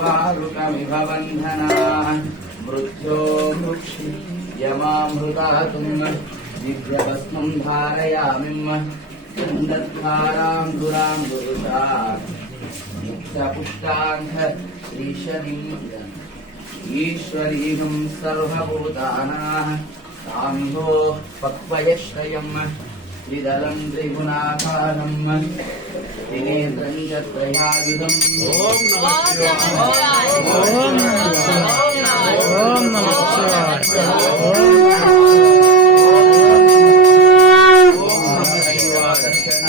वारुकमिव बन्धनाः मृत्यो मृक्षि यमामृतातुम् दिव्यभस्मं धारयामिम् चन्दद्वारां दुरां दुरुषा नित्यपुष्टाङ्घ श्रीशरीरम् ईश्वरीहं सर्वभूतानां तामिहो पक्वयश्रयम् त्रिदलं त्रिगुणाकारं त्रिनेत्रं च त्रयायुधम् ॐ नमः शिवाय ॐ नमः शिवाय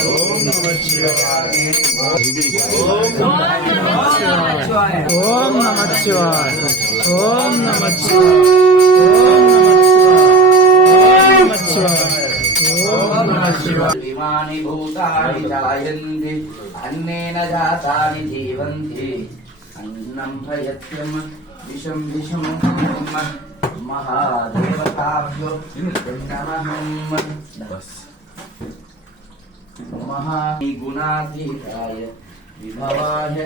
ॐ नमः शिवाय ओम नमः शिवाय ओम नमः शिवाय ओम नमः शिवाय विमानि भूतानि जायन्ति अन्नेन जातानि जीवन्ति अन्नं प्रयत्यं विषं विषं महादेवताभ्यो नमः महागुणातीताय विभवाय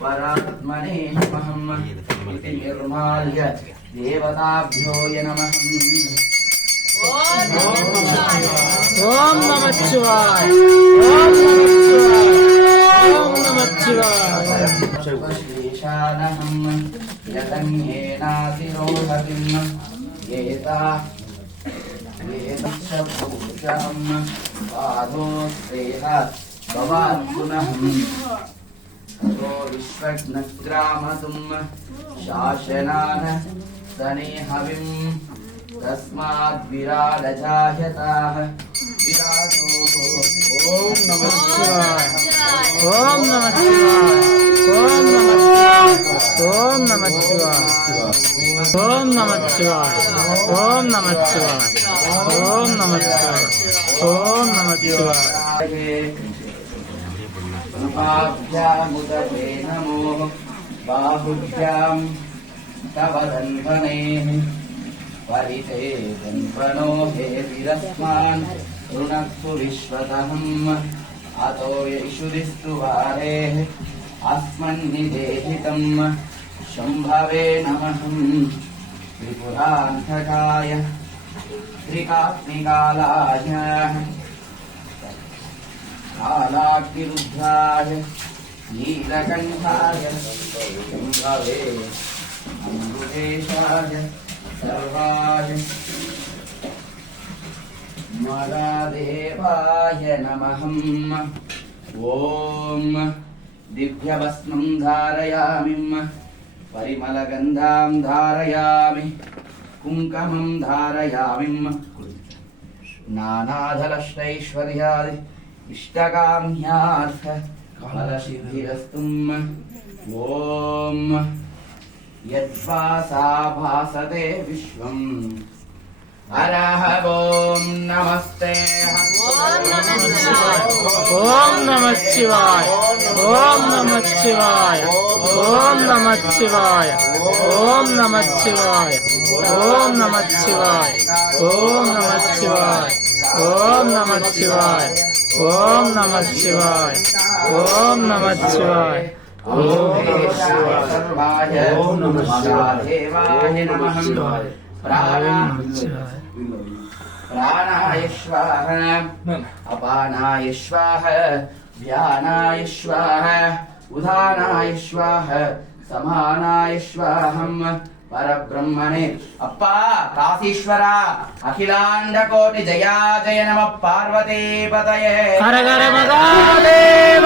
परात्मने नमः इति निर्माल्य देवताभ्यो नमः ओम नमः शिवाय ओम नमः शिवाय श्रीशानहं यतन्येनातिरोहतिं येता वेदशपूषं पादोस्तेह भवान् पुनः विश्वग्नग्रामतुम् शासनान सनेहविं तस्माद्विराडजायताः विराजो ॐ नमः शिवाय ॐ नमः शिवाय ॐ नमः शिवाय ॐ नमः शिवाय ॐ नमः शिवाय ॐ नमः शिवाय ॐ नमः शिवाय उपाभ्यामुदते नमो बाहुभ्यां तव दन्वनेः परिते दन्वनो हेतिरस्मान् ऋणक्तु विश्वतहम् अतो यैषुरिस्तु वारेः अस्मन्निदेहितम् शम्भवे नमः त्रिपुरान्धकाय त्रिकात्मिकालाय कालाग्निरुद्धाय नीलकण्ठाय शम्भवे अमृतेशाय सर्वाय मदादेवाय नमः ॐ दिव्यभस्मं धारयामि परिमलगन्धां धारयामि कुङ्कुमं धारयामि नानाधलष्टैश्वर्यादि इष्टकाम्यार्थ फलसिद्धिरस्तुम् ॐ यद्वासा भासते विश्वम् हरः ॐ नमस्ते ओम नमः शिवाय ओम नमः शिवाय ओम नमः शिवाय ओम नमः शिवाय ओम नमः शिवाय ओम नमः शिवाय ओम नमः शिवाय ओम नमः शिवाय ओम नमः शिवाय ओम नमः शिवाय ओम नमः शिवाय नमः प्राणाय स्वाहा अपानाय स्वाहा व्यानाय स्वाहा उदानाय स्वाहा समानाय स्वाहं परब्रह्मणे अप्पा काशीश्वर अखिलांड कोटि जया जय नमः पार्वती पतये हर हर महादेव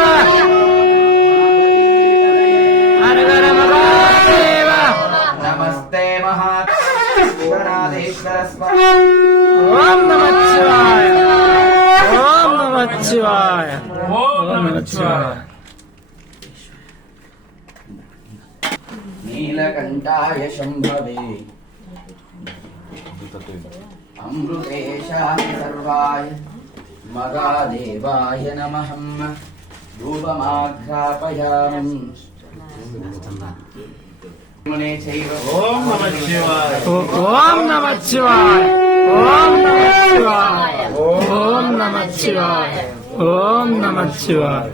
हर हर महादेव नमस्ते महादेश्वर स्वामी ओम नमः शिवाय ओम नमः शिवाय ओम नमः शिवाय नीलकण्ठाय शम्भवे अमृतेशाय सर्वाय मगादेवाय नमः धूपमाघ्रापयामि ओम नमः शिवाय ओम नमः शिवाय ओम नमः शिवाय ओम नमः शिवाय ओम नमः शिवाय